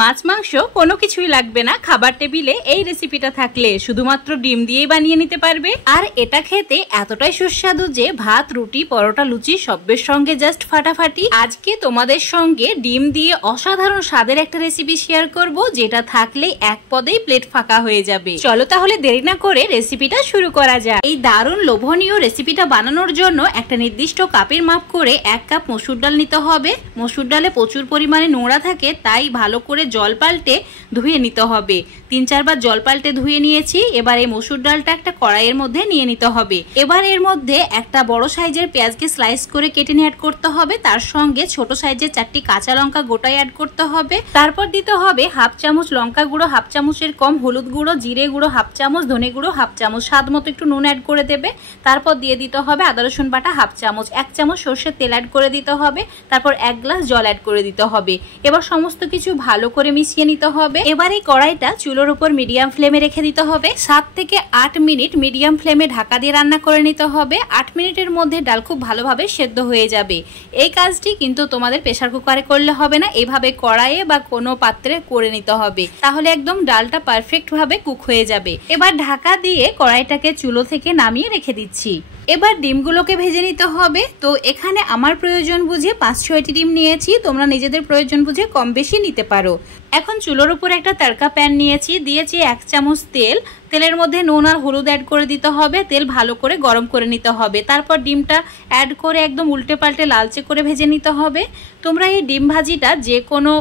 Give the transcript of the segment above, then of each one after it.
মাছ মাংস কোনো কিছুই লাগবে না খাবার টেবিলে এই রেসিপিটা থাকলে, শুধুমাত্র ডিম দিয়েই বানিয়ে নিতে পারবে। আর এটা খেতে এতটাই সুস্বাদু যে ভাত, রুটি, পরোটা, লুচি সবের সঙ্গে জাস্ট ফাটাফাটি। আজকে তোমাদের সঙ্গে ডিম দিয়ে অসাধারণ স্বাদের একটা রেসিপি শেয়ার করব, যেটা থাকলে এক পদেই প্লেট ফাঁকা হয়ে যাবে। চলো তাহলে দেরি না করে রেসিপিটা শুরু করা যাক। এই দারুণ লোভনীয় রেসিপিটা বানানোর জন্য একটা নির্দিষ্ট কাপের মাপ করে 1 কাপ মসুর ডাল নিতে হবে। মসুর ডালে প্রচুর পরিমাণে নোংরা থাকে, তাই ভালো করে জল পাল্টে ধুয়ে নিতে হবে। 3-4 বার জল পাল্টে ধুয়ে নিয়েছি। এবার এই মসুর ডালটা একটা কড়াইয়ের মধ্যে নিয়ে নিতে হবে। এবার এর মধ্যে একটা বড় সাইজের পেঁয়াজকে স্লাইস করে কেটে নিয়ে অ্যাড করতে হবে। তার সঙ্গে ছোট সাইজের 4টি কাঁচা লঙ্কা গোটায় অ্যাড করতে হবে। তারপর দিতে হবে 1/2 চামচ লঙ্কা গুঁড়ো, 1/2 চামচের কম হলুদ গুঁড়ো, জিরে গুঁড়ো 1/2 চামচ, ধনে গুঁড়ো 1/2 চামচ, স্বাদ মতো একটু নুন অ্যাড করে দেবে। তারপর দিয়ে দিতে হবে আদা রসুন বাটা 1/2 চামচ, 1 চামচ সর্ষের তেল অ্যাড করে দিতে হবে। তারপর 1 গ্লাস জল অ্যাড করে দিতে হবে। এবার সমস্ত কিছু ভালো করে মিশিয়ে নিতে হবে। এবার এই কড়াইটা চুলোর উপর মিডিয়াম ফ্লেমে রেখে দিতে হবে। 7 থেকে 8 মিনিট মিডিয়াম ফ্লেমে ঢাকা দিয়ে রান্না করে নিতে হবে। 8 মিনিটের মধ্যে ডাল খুব ভালোভাবে সেদ্ধ হয়ে যাবে। এই কাজটি কিন্তু তোমাদের প্রেসার কুকারে করলে হবে না, এইভাবে কড়াইয়ে বা কোনো পাত্রে করে নিতে হবে, তাহলে একদম ডালটা পারফেক্ট ভাবে কুক হয়ে যাবে। এবার ঢাকা দিয়ে কড়াইটাকে চুলো থেকে নামিয়ে রেখে দিচ্ছি। এবার ডিমগুলোকে ভেজে নিতে হবে। তো এখানে আমার প্রয়োজন বুঝে 5-6টি ডিম নিয়েছি, তোমরা নিজেদের প্রয়োজন বুঝে কম বেশি নিতে পারো। এখন চুলোর উপর একটা তড়কা প্যান নিয়েছি, দিয়েছি 1 চামচ তেল। তেলের মধ্যে নুন আর হলুদ অ্যাড করে দিতে হবে। তেল ভালো করে গরম করে নিতে হবে। তারপর ডিমটা অ্যাড করে একদম উল্টে পাল্টে লালচে করে ভেজে নিতে হবে। তোমরা এই ডিম ভাজিটা যে কোনো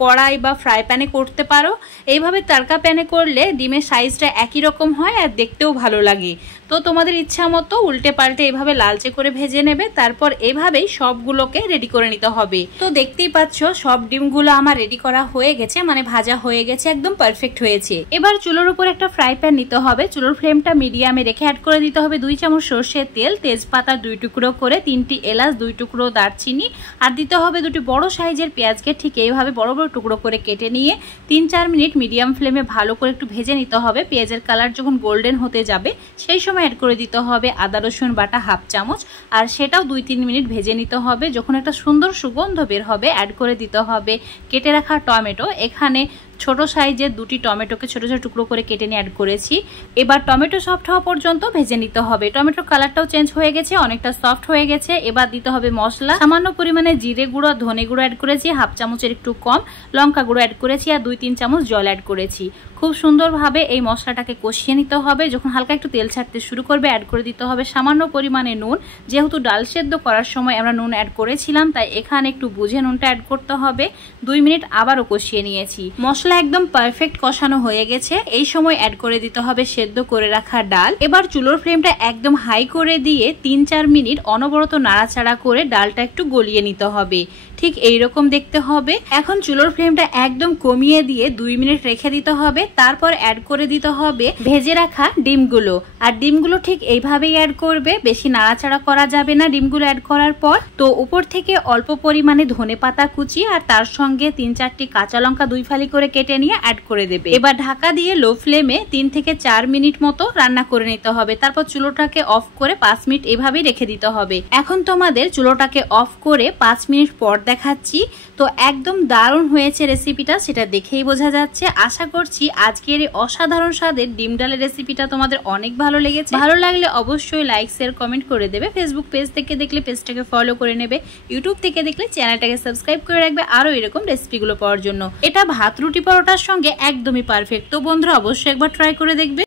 কড়াই বা ফ্রাই প্যানে করতে পারো। এইভাবে তড়কা প্যানে করলে ডিমের সাইজটা একই রকম হয় আর দেখতেও ভালো লাগে। তো তোমাদের ইচ্ছা মতো উল্টে পাল্টে এভাবে লালচে করে ভেজে নেবে। তারপর এভাবেই সবগুলোকে রেডি করে নিতে হবে। তো দেখতেই পাচ্ছ সব ডিমগুলো আমার রেডি করা হয়ে গেছে, মানে ভাজা হয়ে গেছে, একদম পারফেক্ট হয়েছে। এবার চুলোর উপর একটা ফ্রাই প্যান নিতে হবে। চুলোর ফ্লেমটা মিডিয়ামে রেখে অ্যাড করে দিতে হবে 2 চামচ সর্ষের তেল, তেজপাতা 2 টুকরো করে, 3টি এলাচ, 2 টুকরো দারচিনি, আর দিতে হবে 2টি বড় সাইজের পেঁয়াজকে ঠিক এইভাবে বড় বড় টুকরো করে কেটে নিয়ে 3-4 মিনিট মিডিয়াম ফ্লেমে ভালো করে একটু ভেজে নিতে হবে। পেঁয়াজের কালার যখন গোল্ডেন হতে যাবে সেই সময় অ্যাড করে দিতে হবে আদা রসুন বাটা 1/2 চামচ, আর সেটাও 2-3 মিনিট ভেজে নিতে হবে। যখন একটা সুন্দর সুগন্ধ বের হবে অ্যাড করে দিতে হবে কেটে রাখা টমেটো। এখানে ছোট সাইজের 2টি টমেটোকে ছোট ছোট টুকরো করে কেটে নিয়ে অ্যাড করেছি। এবার টমেটো সফট হওয়া পর্যন্ত ভেজে নিতে হবে। টমেটোর কালারটাও চেঞ্জ হয়ে গেছে, অনেকটা সফট হয়ে গেছে। এবার দিতে হবে মশলা। সামান্য পরিমাণে জিরে গুঁড়ো, ধনে গুঁড়ো অ্যাড করেছি 1/2 চামচের একটু কম, লঙ্কা গুঁড়ো অ্যাড করেছি, আর 2-3 চামচ জল অ্যাড করেছি। খুব সুন্দরভাবে এই মশলাটাকে কষিয়ে নিতে হবে। যখন হালকা একটু তেল ছাড়তে শুরু করবে অ্যাড করে দিতে হবে সামান্য পরিমাণে নুন। যেহেতু ডাল সেদ্ধ করার সময় আমরা নুন অ্যাড করেছিলাম, তাই এখানে একটু বুঝে নুনটা অ্যাড করতে হবে। 2 মিনিট আবারও কষিয়ে নিয়েছি। মশলা একদম পারফেক্ট কষানো হয়ে গেছে। এই সময় অ্যাড করে দিতে হবে সেদ্ধ করে রাখা ডাল। এবার চুলোর ফ্লেমটা একদম হাই করে দিয়ে 3-4 মিনিট অনবরত নাড়াচাড়া করে ডালটা একটু গলিয়ে নিতে হবে। ঠিক এইরকম দেখতে হবে। এখন চুলোর ফ্লেমটা একদম কমিয়ে দিয়ে 2 মিনিট রেখে দিতে হবে। তারপর অ্যাড করে দিতে হবে ভেজে রাখা ডিমগুলো। আর ডিমগুলো ঠিক এইভাবেই অ্যাড করবে, বেশি নাড়াচাড়া করা যাবে না ডিমগুলো অ্যাড করার পর। তো উপর থেকে অল্প পরিমাণে ধনেপাতা কুচি আর তার সঙ্গে 3-4টি কাঁচা লঙ্কা 2 ফালি করে কেটে নিয়ে অ্যাড করে দেবে। এবার ঢাকা দিয়ে লো ফ্লেমে 3 থেকে 4 মিনিট মতো রান্না করে নিতে হবে। তারপর চুলোটাকে অফ করে 5 মিনিট এভাবেই রেখে দিতে হবে। এখন তোমাদের চুলোটাকে অফ করে 5 মিনিট পর দেখাচ্ছি। তো একদম দারুণ হয়েছে রেসিপিটা, সেটা দেখেই বোঝা যাচ্ছে। আশা করছি আজকের এই অসাধারণ স্বাদের ডিম ডালের রেসিপিটা তোমাদের অনেক ভালো লেগেছে। ভালো লাগলে অবশ্যই লাইক, শেয়ার, কমেন্ট করে দেবে। ফেসবুক পেজ থেকে দেখলে পেজটাকে ফলো করে নেবে। ইউটিউব থেকে দেখলে চ্যানেলটাকে সাবস্ক্রাইব করে রাখবে আরো এরকম রেসিপিগুলো পাওয়ার জন্য। এটা ভাত, রুটি, পরোটার সঙ্গে একদমই পারফেক্ট। তো বন্ধুরা অবশ্যই একবার ট্রাই করে দেখবে।